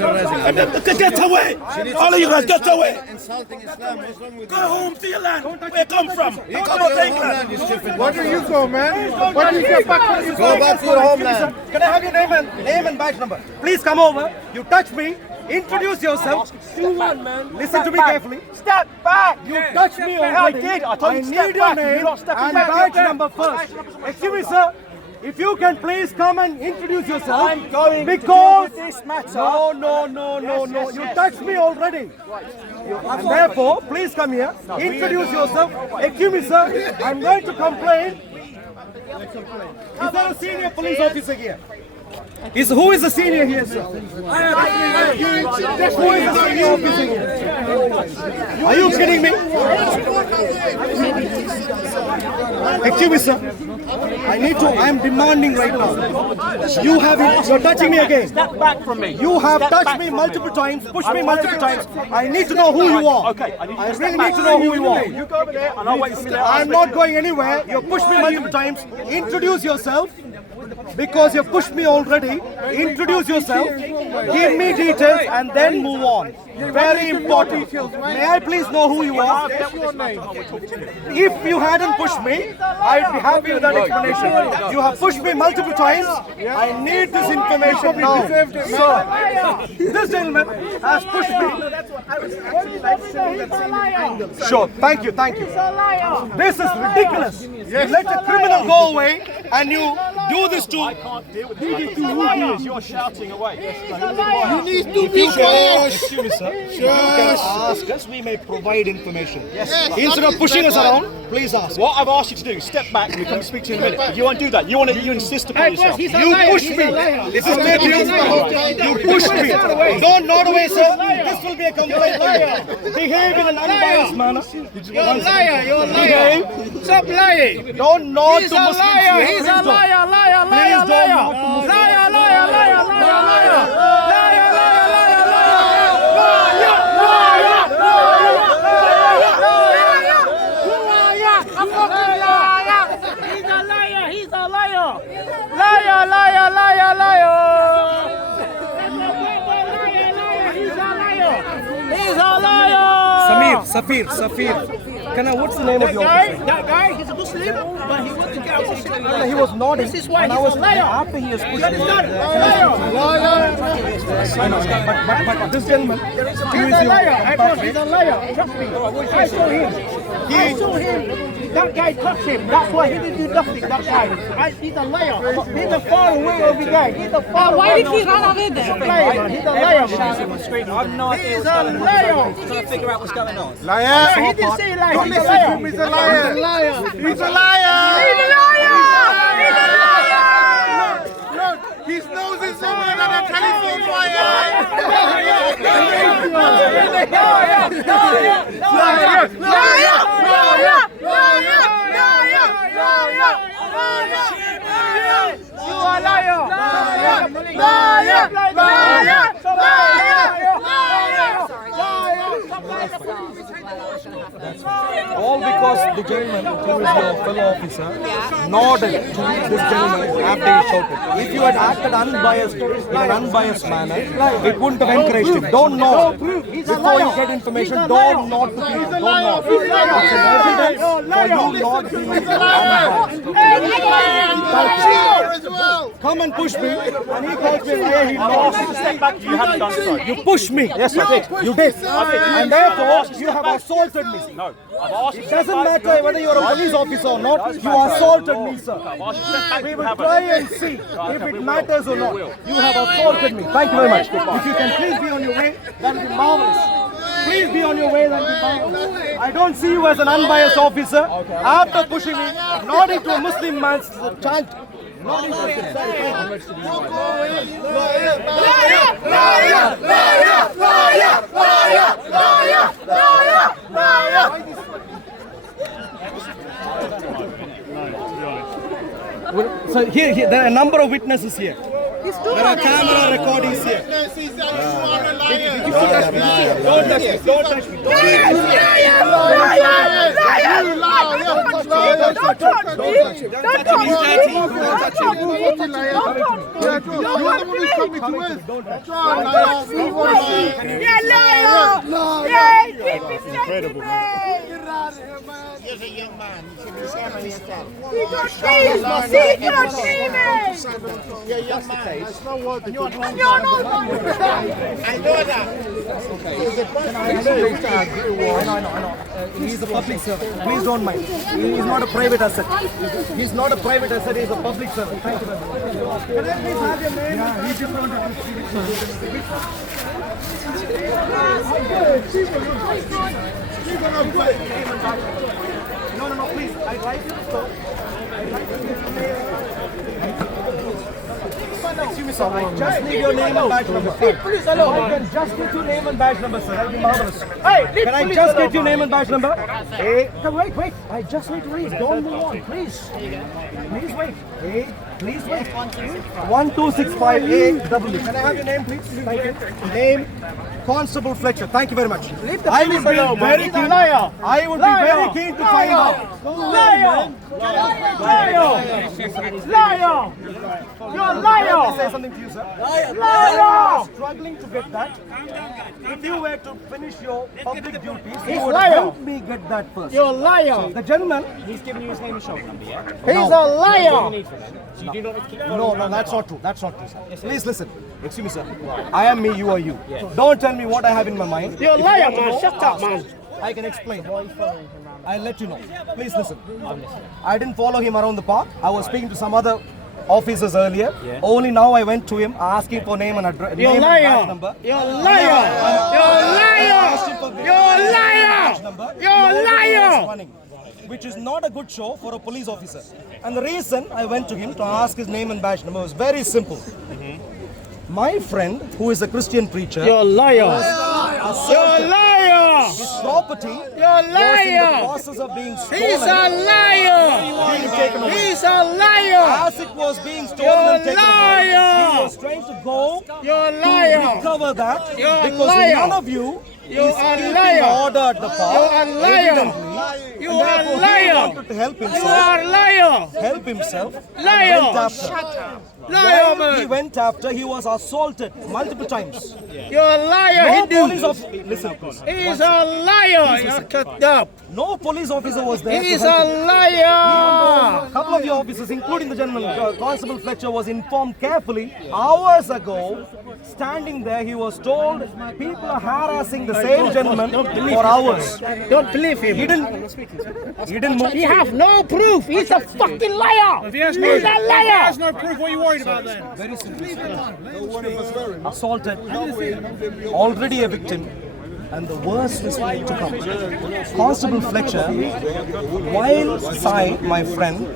Get away! All of you guys, get away! Insulting Islam. What's wrong with Go home to your land. Where you come from? You come out of England. Where do you go, man? Where do you get back? Go back to your homeland. Can I have your name and badge number? Please come over. You touch me. Introduce yourself. Listen to me carefully. Step back! You touched me already. I did. I told you to need step your back. name You're not stepping and back. badge number first. Excuse me, sir. If you can please come and introduce yourself. I'm going to because deal with this matter. No. You touched me already. And therefore, please come here. Introduce yourself. Excuse me, sir. I'm going to complain. Is there a senior police officer here? Who is the senior here, sir? Who is the senior officer here? Are you kidding me? Excuse me, sir. I am demanding right now. You're touching me again. Step back from me. You have touched me multiple times, pushed me multiple times. I need to know who you are. Okay, I really need to know who you are. You go over there and I'll wait for you there. I'm not going anywhere. You pushed me multiple times. Introduce yourself. Because you pushed me already, introduce yourself, give me details and then move on. Very important. May I please know who you are? If you hadn't pushed me, I'd be happy with that explanation. You have pushed me multiple times. I need this information now. Sir, this gentleman has pushed me. Sure, thank you. This is ridiculous. You let a criminal go away and you do this to... I can't deal with this. You're shouting away. You need to be quiet. Excuse me, sir. If you can ask us, we may provide information. Instead of pushing us around, please ask. What I've asked you to do is step back and we come speak to you in a minute. If you won't do that, you insist upon yourself. You push me. This is my You push me. Don't nod away, sir. This will be a complaint. Behave in an unbiased manner. You're a liar. Stop lying. Don't nod to Muslims. He's a liar. Please don't nod to Muslims. Safir. What's the name of your officer? That guy, he's a Muslim, but he wants to get out. He was nodding. This is why and he's I was a liar. after he has pushed me. Liar. I know, but this gentleman, He's a liar. He's a liar. Trust me. I saw him. That guy touched him. That's why he didn't do nothing. That guy. He's a liar. He's a far away of the guy. He's a far Why did he run away then? He's a liar. He's a liar. Trying to figure out what's going on. Liar. He didn't say liar. He's a liar. He's a liar. He's a liar. Look, his nose is somewhere on a telephone all because the gentleman, who is your fellow officer, nodded to this gentleman after he shouted. If you had acted unbiased, in an unbiased manner, it wouldn't have encouraged him. Don't nod. Before you get information, don't nod to people. Don't nod. It's an evidence for you not being unbiased. Come and push me, and he calls me a liar, he nods. Step back. You haven't done so. You pushed me. Yes, I did. You did. And therefore, you have assaulted me. No. I've asked you It to doesn't matter whether you're a police officer or not, you assaulted me, sir. We will try and see if it matters or not. You have assaulted me. Thank you very much. If you can please be on your way, that would be marvelous. Please be on your way, that would be marvelous. I don't see you as an unbiased officer. After pushing me, nodding to a Muslim man's chant. Not interested. So here, there are a number of witnesses here. There are camera recordings here. Don't touch me. Don't touch me. Don't touch me! Don't touch me! Don't touch me! Yeah, liar! Yeah, keep it safe. He's a young man. He should be safe on himself. He got dreams! He got dreams! You're a young man. That's not what You're not one. I know that. He's a public servant. Please don't mind. He's not a private asset. He's not a private asset. He's a public servant. Thank you very much. Can I please have your name? Yeah, he just wanted No, please. I'd like you to stop. Excuse me, sir. I just need your name and badge number. Please alone. I can just get your name and badge number, sir. That'll be marvelous. Hey, Can I just get your name and badge number? Hey, wait. I just need to read. Don't move on, please. Please wait. Hey, please wait. 1265AW. Can I have your name, please? Thank you. Name, Constable Fletcher. Thank you very much. Leave the I police would be alone, very man. He's a keen. liar. I would be Liar. very keen to find out. Liar! Liar! Liar! You're a Let me liar! say something to you, sir. Liar! Struggling to get that. If you were to finish your public duties, He's you would liar. help me get that first. You're a liar! The gentleman. He's a liar! No, that's not true. That's not true, sir. Please listen. Excuse me, sir. I am me, you are you. Don't tell me what I have in my mind. You're a If you liar, want to man. know, Shut up, man. I can explain. I'll let you know. Please listen. I didn't follow him around the park. I was speaking to some other officers earlier. Only now I went to him asking for name and address. You're a name and liar! badge number. You're a liar! You're a liar! You're a liar! You're a liar! Which is not a good show for a police officer. And the reason I went to him to ask his name and badge number was very simple. My friend, who is a Christian preacher, You're a liar! You're a assaulted liar! his property You're a was in the liar! process of being stolen. He's a liar! being taken away. He's a liar! As it was being stolen You're and taken away, liar! he was trying to go You're a to liar! recover that You're a because liar! none of you You're is a keeping liar! order at the park. You're a liar! evidently, You and are a therefore he liar! wanted to help You himself. are a liar! Help himself. and Liar! went after. Shut up! While Liar, he man! went after, he was assaulted multiple times. You're a liar, No Hindu! police officer. Listen, please. He's a liar! You're cut up! No police officer was there. He's to help a him. liar! A couple of your officers, including the gentleman, Constable Fletcher, was informed carefully hours ago. Standing there, he was told people are harassing the same gentleman for hours. Don't believe him! He didn't move. He have no proof! He's a fucking liar! He's a liar! no proof. What are you worried about then? Assaulted, already a victim, and the worst is yet to come. Constable Fletcher, while Sai, my friend,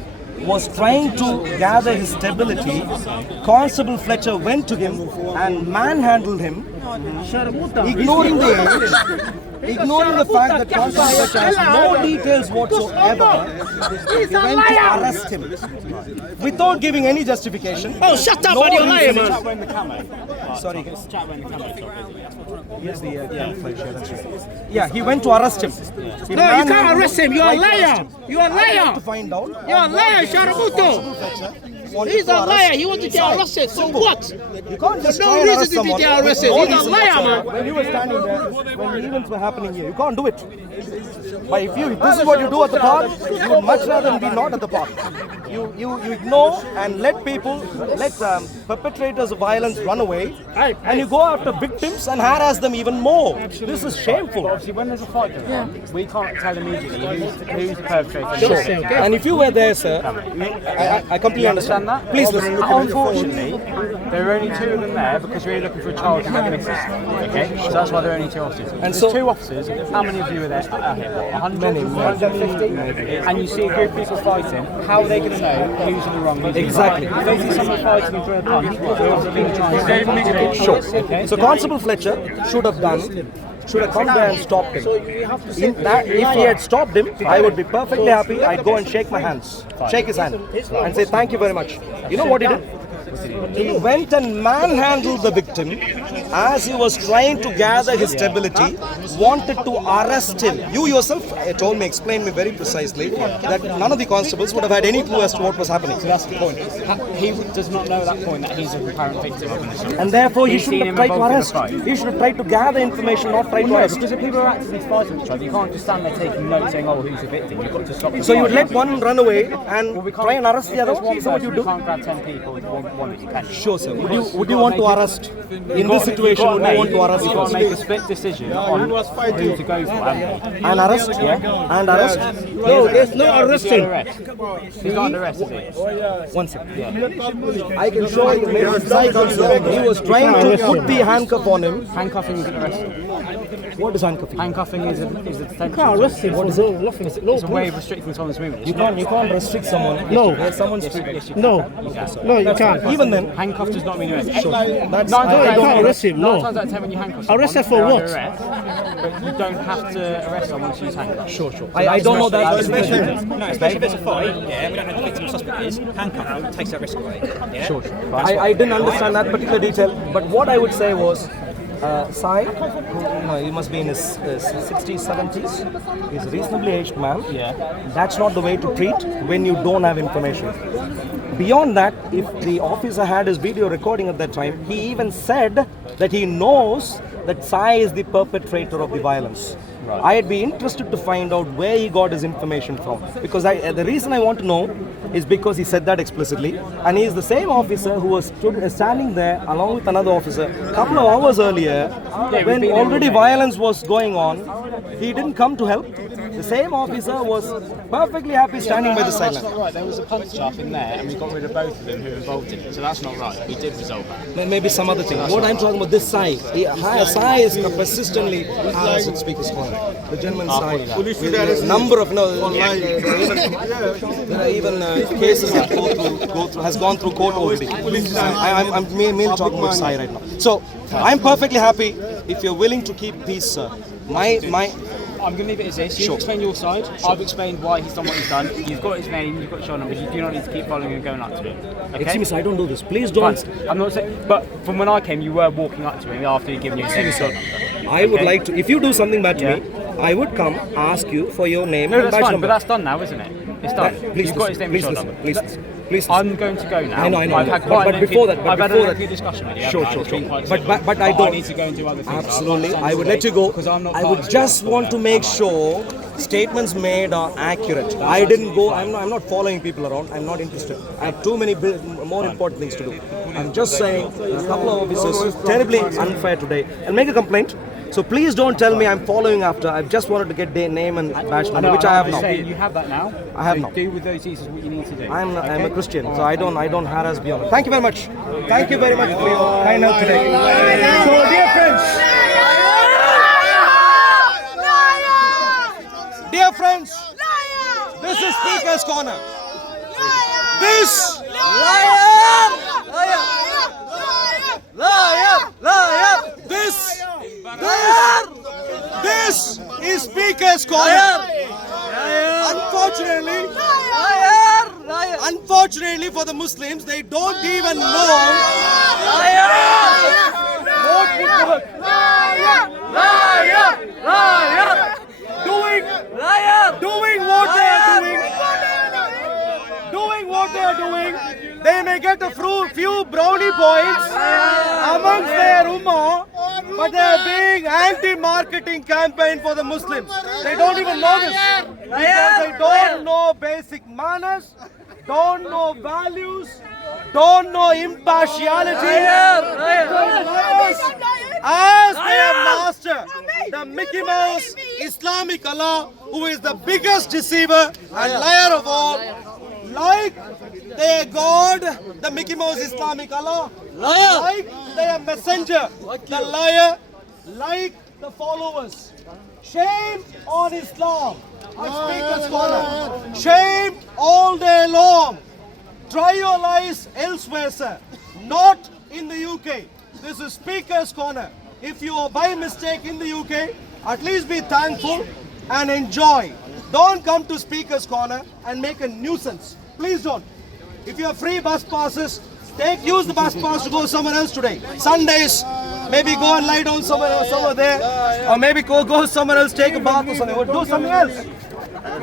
was trying to gather his stability, Constable Fletcher went to him and manhandled him, ignoring the age, ignoring the fact that Constable Fletcher has no details whatsoever. He went to arrest him without giving any justification. Oh, shut up, No man, you're lying, reason. man! Sorry. Here's the camouflage here, that's right. Yeah, he went to arrest him. He No, you can't arrest him! You're a tried to arrest liar! him. You're a liar! To find out. You're a liar, Sharabuto! He's a liar! He wanted to get arrested, so what? You can't just No try and reason arrest to be someone get arrested. with no He's a reason liar, whatsoever. man. When you were standing there, when the events were happening here, you can't do it. But if this is what you do at the park, you would much rather be not at the park. You ignore and let people, let perpetrators of violence run away, and you go after victims and harass them even more. This is shameful. Obviously, when there's a fight going on, we can't tell immediately who's the perpetrator. Sure. And if you were there, sir, I completely understand that. Please listen. Unfortunately, there are only two of them there because we're looking for a child who went missing. Okay, so that's why there are only two officers. And There's so- two officers. How many of you are there? 100, 150, and you see a group of people fighting. How are they going to know who's in the wrong? Who's in the Exactly. right? If they see someone fighting and throw a punch, they're obviously going to try and save them. Sure. Okay. So Constable Fletcher should have come there and stopped him. If he had stopped him, I would be perfectly happy. I'd go and shake my hands, shake his hand, and say thank you very much. You know what he did? He went and manhandled the victim as he was trying to gather his stability, wanted to arrest him. You yourself told me, explained me very precisely that none of the constables would have had any clue as to what was happening. So that's the point. He does not know at that point that he's a apparent victim of an assault. And therefore he He's shouldn't seen have him tried to involved in a arrest. fight. He should have tried to gather information, not try to No, arrest. because if people are actively fighting each other, you can't just stand there taking notes saying, oh, who's the victim? You've got to stop the So you would fight. let one run away and we try and arrest the other There's one? one Is that what you person, do? you can't grab 10 people with one that you can. Sure, sir. Would you want to arrest? In this situation, would you want to arrest? You've got to make a split decision on who to go for. And arrest? Yeah. And arrest? No, there's no arresting. He's not under arrest, is he? 1 second. I can show you. He was trying to put the handcuff on him. Handcuffing is an arrest. What is handcuffing? Handcuffing is a detention. Can't arrest him. What is it? Nothing. No, It's a way of restricting someone's movement. You can't restrict someone. No. If someone's Yes, you can. No, no, you can't. even then, Handcuff does not mean arrest. that's you can't arrest him. Nine No. times out of 10 when you handcuff Arrest her someone, for they're what? under arrest, but you don't have to arrest someone to use handcuffs. Sure. I don't know that. No, especially if it's a fight, yeah, we don't know who the victim or suspect is, handcuff them, takes that risk away. Yeah? Sure. I didn't understand that particular detail, but what I would say was, Sai, who, he must be in his 60s, 70s. He's a reasonably aged man. Yeah. That's not the way to treat when you don't have information. Beyond that, if the officer had his video recording at that time, he even said that he knows that Sai is the perpetrator of the violence. Right. I'd be interested to find out where he got his information from, because the reason I want to know is because he said that explicitly, and he is the same officer who was standing there along with another officer a couple of hours earlier when already violence was going on. He didn't come to help. The same officer was perfectly happy standing by the That's sideline. not right. There was a punch up in there, and we got rid of both of them who were involved in it. So that's not right. We did resolve that. Maybe some other thing. What I'm talking about, this Sai. Sai is persistently harassed speakers corner. The gentleman Sai. With a number of there are even cases that has gone through court already. I'm mainly talking about Sai right now. So I'm perfectly happy if you're willing to keep peace, sir. I'm going to leave it as this. You've explained your side. I've explained why he's done what he's done. You've got his name, you've got his show number. You do not need to keep following and going up to him. Okay? Excuse me, I don't do this. Please don't. Fine. I'm not saying, but from when I came, you were walking up to him after he'd given you his name and show number. I would like to, if you do something bad to me, I would come ask you for your name No, and that's badge fine, number. but that's done now, isn't it? It's done. Please You've got his name and show listen, number. please listen. Please listen. I'm going to go now. I know. I've had quite But before that, I've had a lengthy discussion with you. Sure. haven't I? It's been quite But civil. I don't. I need to go and do other things. Absolutely. I would let you go. Because I'm not I part would of just it. want to make sure statements made are accurate. I didn't go. I'm not following people around. I'm not interested. I have too many more important things to do. I'm just saying a couple of officers terribly unfair today. I'll make a complaint. So please don't tell me I'm following after. I just wanted to get their name and badge number, which I have now. You have that now. I have So now. Do with those details what you need to do. I'm a Christian, so I don't harass beyond that. Thank you very much. Thank you very much for your kind help today. So dear friends, this is Speaker's Corner. This This is Speaker's Corner. Unfortunately for the Muslims, they don't even know doing what they are doing. They may get a few brownie points amongst their ummah, but they are being anti-marketing campaign for the Muslims. They don't even know this because they don't know basic manners, don't know values, don't know impartiality. As their master, the Mickey Mouse Islamic Allah, who is the biggest deceiver and liar of all, like their God, the Mickey Mouse Islamic Allah, like their messenger, the liar, like the followers. Shame on Islam. Speaker's Corner. Shame all day long. Try your lies elsewhere, sir. Not in the UK. This is Speaker's Corner. If you are by mistake in the UK, at least be thankful and enjoy. Don't come to Speaker's Corner and make a nuisance. Please don't. If you have free bus passes, Use the bus pass to go somewhere else today. Sundays, maybe go and lie down somewhere there, or maybe go somewhere else, take a bath or something, or do something else.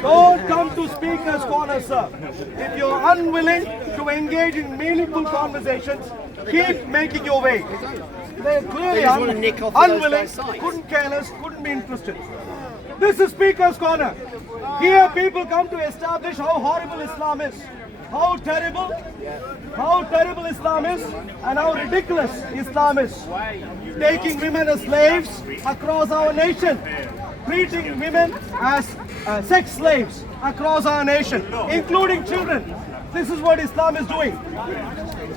Don't come to Speaker's Corner, sir. If you're unwilling to engage in meaningful conversations, keep making your way. They're clearly unwilling, couldn't care less, couldn't be interested. This is Speaker's Corner. Here people come to establish how horrible Islam is, how terrible Islam is, and how ridiculous Islam is. Taking women as slaves across our nation, treating women as sex slaves across our nation, including children. This is what Islam is doing.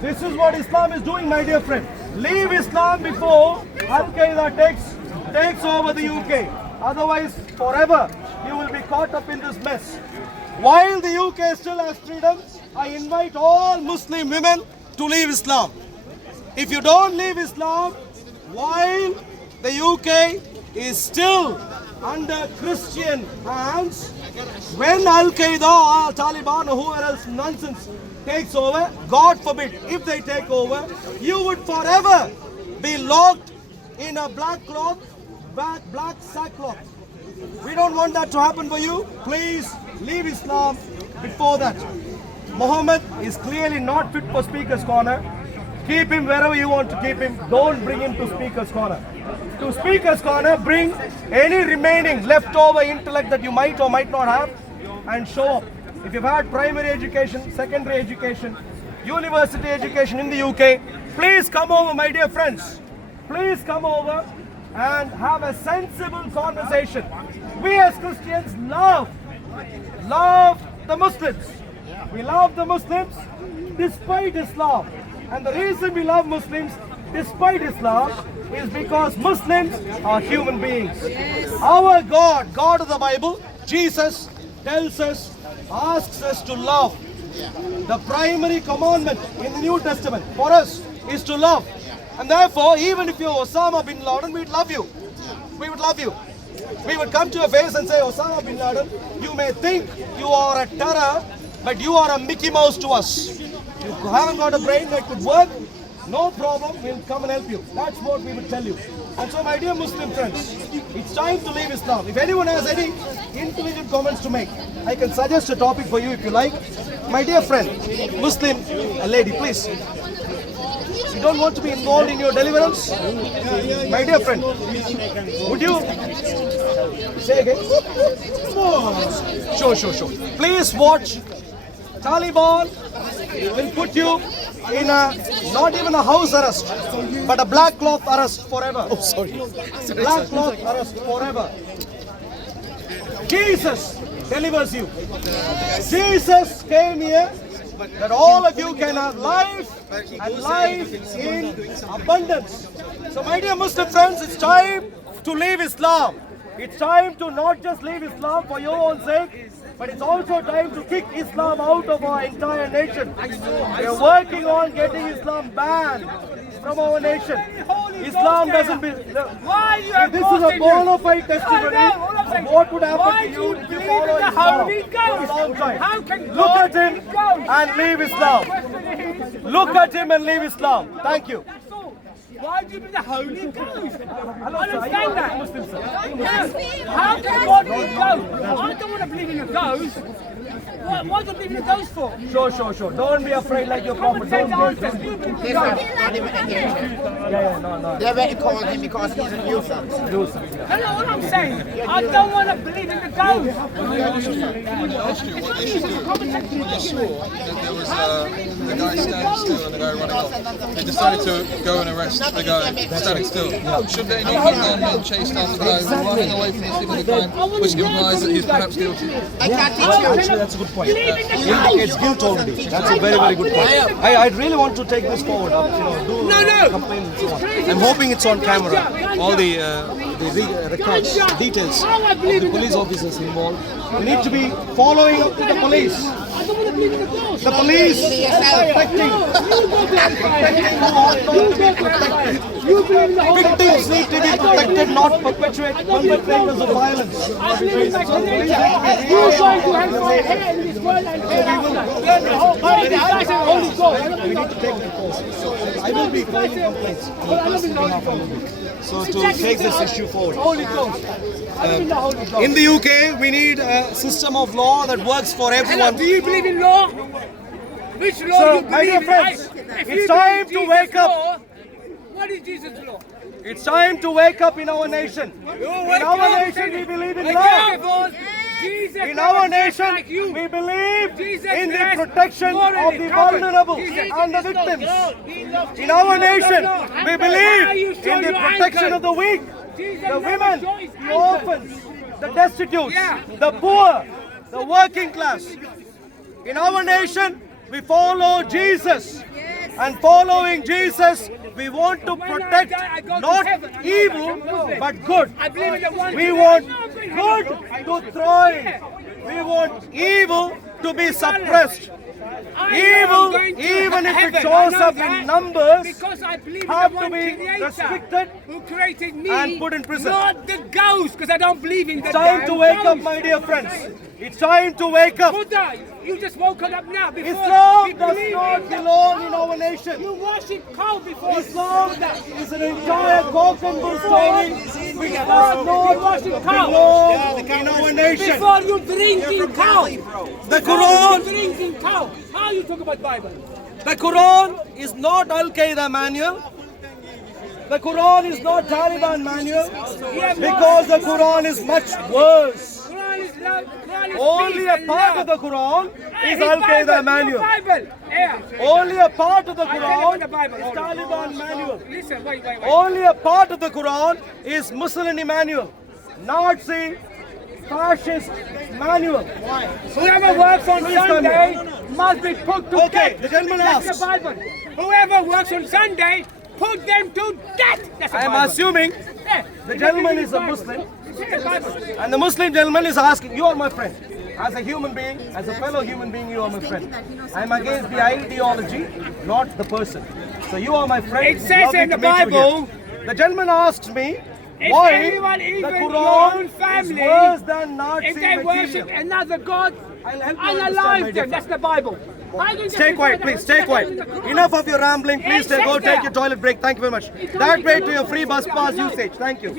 This is what Islam is doing, my dear friend. Leave Islam before Al-Qaeda takes over the UK. Otherwise, forever, you will be caught up in this mess. While the UK still has freedom, I invite all Muslim women to leave Islam. If you don't leave Islam, while the UK is still under Christian hands, when Al-Qaeda or Taliban or whoever else nonsense takes over, God forbid, if they take over, you would forever be locked in a black sackcloth. We don't want that to happen for you. Please leave Islam before that. Muhammad is clearly not fit for Speaker's Corner. Keep him wherever you want to keep him. Don't bring him to Speaker's Corner. To Speaker's Corner, bring any remaining leftover intellect that you might or might not have and show up. If you've had primary education, secondary education, university education in the UK, please come over, my dear friends. Please come over and have a sensible conversation. We as Christians love the Muslims. We love the Muslims despite Islam. And the reason we love Muslims despite Islam is because Muslims are human beings. Our God of the Bible, Jesus, tells us, asks us to love. The primary commandment in the New Testament for us is to love. And therefore, even if you're Osama bin Laden, we'd love you. We would love you. We would come to your face and say, Osama bin Laden, you may think you are a terror, but you are a Mickey Mouse to us. You haven't got a brain that could work, no problem, we'll come and help you. That's what we would tell you. And so, my dear Muslim friends, it's time to leave Islam. If anyone has any intelligent comments to make, I can suggest a topic for you if you like. My dear friend, Muslim lady, please. You don't want to be involved in your deliverance? My dear friend, would you say again? Sure. Please watch. Taliban will put you in not even a house arrest, but a black cloth arrest forever. Oh, sorry. Black cloth arrest forever. Jesus delivers you. Jesus came here that all of you can have life and life in abundance. So, my dear Muslim friends, it's time to leave Islam. It's time to not just leave Islam for your own sake, but it's also time to kick Islam out of our entire nation. We are working on getting Islam banned from our nation. Islam doesn't be... This is a bona fide testimony of what would happen to you if you follow Islam for a long time. Look at him and leave Islam. Look at him and leave Islam. Thank you. Why do you believe the Holy Ghost? I understand that. How can God be a ghost? I don't want to believe in a ghost. Why do you believe in a ghost for? Sure. Don't be afraid like your prophet. Don't be no. They were calling him because he's a nuisance. That's not what I'm saying. I don't want to believe in the ghost. There was the guy standing still and the guy running off. They decided to go and arrest the guy standing still. Should they not have then chased after the guy running away from the scene of the crime, which implies that he's perhaps guilty? Actually, that's a good point. It's guilt already. That's a very, very good point. I really want to take this forward. Do complaints and so on. I'm hoping it's on camera. All the records, details of the police officers involved. We need to be following up with the police. The police protecting victims need to be protected, not perpetrators of violence. We need to take the calls. I will be filing complaints. So to take this issue forward. In the UK, we need a system of law that works for everyone. Do you believe in law? Which law So, do you my dear believe in? friends, If it's you time believe to wake Jesus' up. law, what is Jesus' law? It's time to wake up in our nation. In our nation, we believe in law. In our nation, we believe in the protection of the vulnerable and the victims. In our nation, we believe in the protection of the weak, the women, the orphans, the destitute, the poor, the working class. In our nation, we follow Jesus. And following Jesus, we want to protect not evil, but good. We want good to thrive. We want evil to be suppressed. Evil, even if it shows up in numbers, have to be restricted and put in prison. Not the ghost, because I don't believe in the It's time to wake up, my dear friends. It's time to wake up. Buddha, you just woke up now. Before Islam you does believe not in- belong in our nation. You worship cow before Islam is an entire cock and bull story which does not belong in our nation. Before you drinking cow. The Quran, Drinking cow. How you talk about Bible? the Quran is not Al-Qaeda manual. The Quran is not Taliban manual because the Quran is much worse. Quran is love. Quran is Only peace a and part love. of the Quran is His Al-Qaeda Bible, manual. your Bible. Yeah. Only a part of the I'll tell you Quran the Bible. is Hold on. Taliban manual. Listen, wait. Only a part of the Quran is Mussolini manual, Nazi, fascist manual. Why? Whoever works on Please come Sunday here. must be put to Okay, death. the gentleman That's asks. the Bible. Whoever works on Sunday, put them to death. That's the I am Bible. assuming Yeah. the gentleman is a Muslim, It's in the Bible. and the Muslim gentleman is asking, you are my friend. As a human being, as a fellow human being, you are my friend. I am against the ideology, not the person. So you are my friend. It says Lovely in the to meet you Bible, here. The gentleman asks me, if why anyone, the even your Quran own family, is worse than Nazi if they worship material. another God, I'll help you understand, my unalive dear them. That's friend. the Bible. Stay quiet, please. Stay quiet. Enough of your rambling. Please go take your toilet break. Thank you very much. That way to your free bus pass usage. Thank you.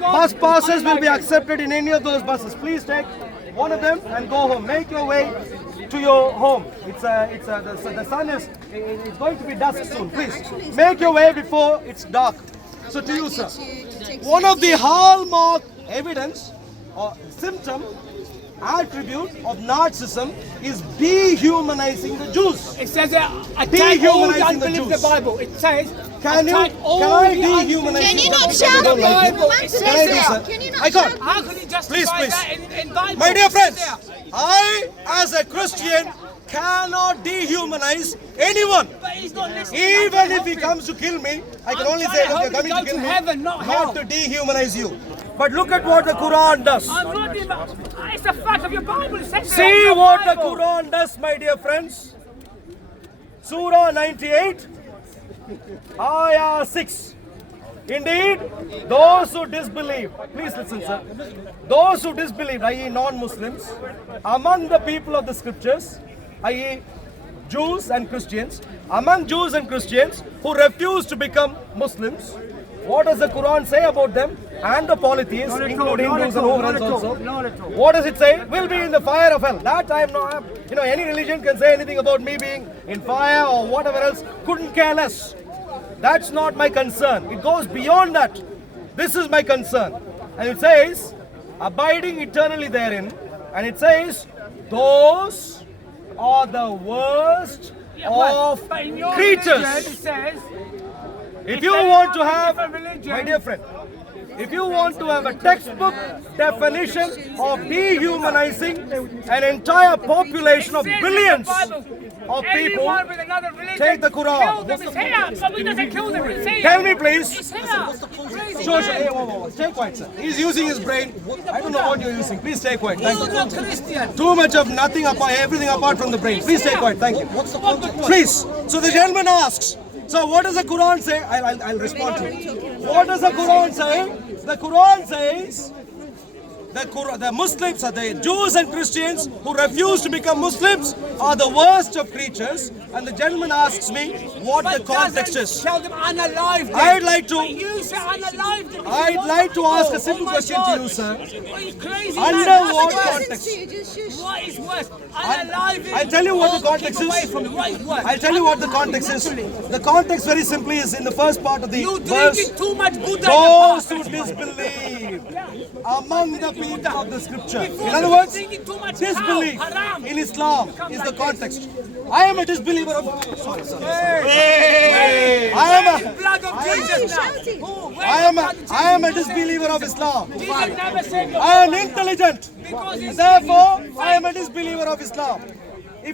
Bus passes will be accepted in any of those buses. Please take one of them and go home. Make your way to your home. The sun is it's going to be dusk soon. Please make your way before it's dark. So to you, sir, one of the hallmark evidence or symptom attribute of Nazism is dehumanizing the Jews. It says attack all the Dehumanizing the unbelief Jews. the Bible. It says Can attack all I the dehumanize Can you not just shout because I don't at like people? you? Man, sit Can I do, there. sir? Can you not I can't. How can you justify Please. that in Bible? My dear friends, Sit there. I as a Christian cannot dehumanize anyone. But he's not listening. Even if he comes to kill me, I can I'm only trying say to that you're help coming you to go kill to me, heaven, not hell. to dehumanize you. But look at what the Quran does. I'm not even, it's the fact of your Bible. It says See your what the Bible. Quran does, my dear friends. Surah 98, Ayah 6. Indeed, those who disbelieve, please listen, sir. Those who disbelieve, i.e., non-Muslims, among the people of the scriptures, i.e., Jews and Christians, among Jews and Christians who refuse to become Muslims, what does the Quran say about them and the polytheists, including Hindus and whoever else also? What does it say? Will be in the fire of hell. That I am not, any religion can say anything about me being in fire or whatever else. Couldn't care less. That's not my concern. It goes beyond that. This is my concern. And it says, abiding eternally therein. And it says, those are the worst of But in your creatures. religion, it says, If you want to have, different religion, my dear friend, if you want to have a textbook definition of dehumanizing an entire population of billions of people, anyone with another religion, take the kill Quran. them. It's here. Somebody doesn't kill them. It's here. Tell me, please. It's here. Sure. Hey, whoa. Stay quiet, sir. He's using his brain. I don't know what you're using. Please stay quiet. Thank You're not you. Christian. Too much of nothing apart, everything apart from the brain. Please stay quiet. Thank you. Please. So the gentleman asks, so what does the Quran say? I'll respond to it. What does the Quran say? The Quran says, the Muslims, the Jews and Christians who refuse to become Muslims are the worst of creatures. And the gentleman asks me what the context is. Tell them unalive. I'd like to. You say unalive. I'd like to ask a simple question to you, sir. Are you crazy? Under man? what What's context? What is worse? Unalive. I'll tell you what the context Keep away is. from it. What is worse? I'll tell you what the context is. The context very simply is in the first part of the You verse. drinking too much Buddha. Those who disbelieve among the people of the scripture. In other words, disbelief in Islam is the context. I am a disbeliever of. Sorry, sorry. Blood of Jesus now. I am a disbeliever of Islam. Jesus never said I am intelligent. Therefore, I am a disbeliever of Islam.